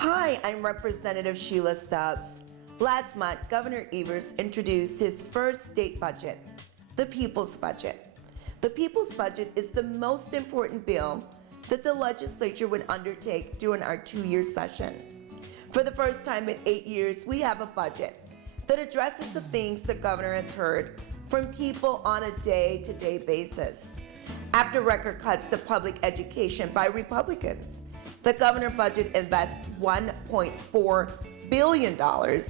Hi, I'm Representative Shelia Stubbs. Last month, Governor Evers introduced his first state budget, the People's Budget. The People's Budget is the most important bill that the legislature would undertake during our two-year session. For the first time in 8 years, we have a budget that addresses the things the governor has heard from people on a day-to-day basis. After record cuts to public education by Republicans, the governor budget invests $1.4 billion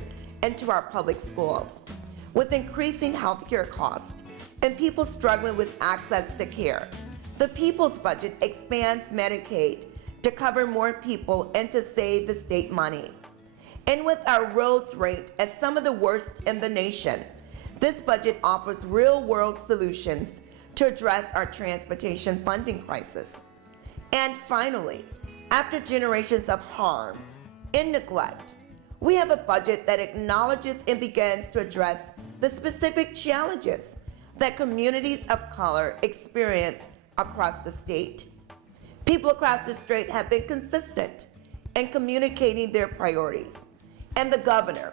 into our public schools. With increasing healthcare costs and people struggling with access to care, the People's Budget expands Medicaid to cover more people and to save the state money. And with our roads ranked as some of the worst in the nation, this budget offers real-world solutions to address our transportation funding crisis. And finally, after generations of harm and neglect, we have a budget that acknowledges and begins to address the specific challenges that communities of color experience across the state. People across the state have been consistent in communicating their priorities, and the governor,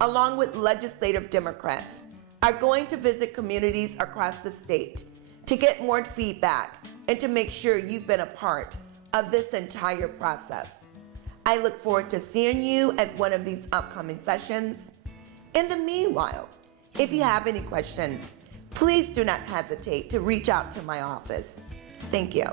along with legislative Democrats, are going to visit communities across the state to get more feedback and to make sure you've been a part of this entire process. I look forward to seeing you at one of these upcoming sessions. In the meanwhile, if you have any questions, please do not hesitate to reach out to my office. Thank you.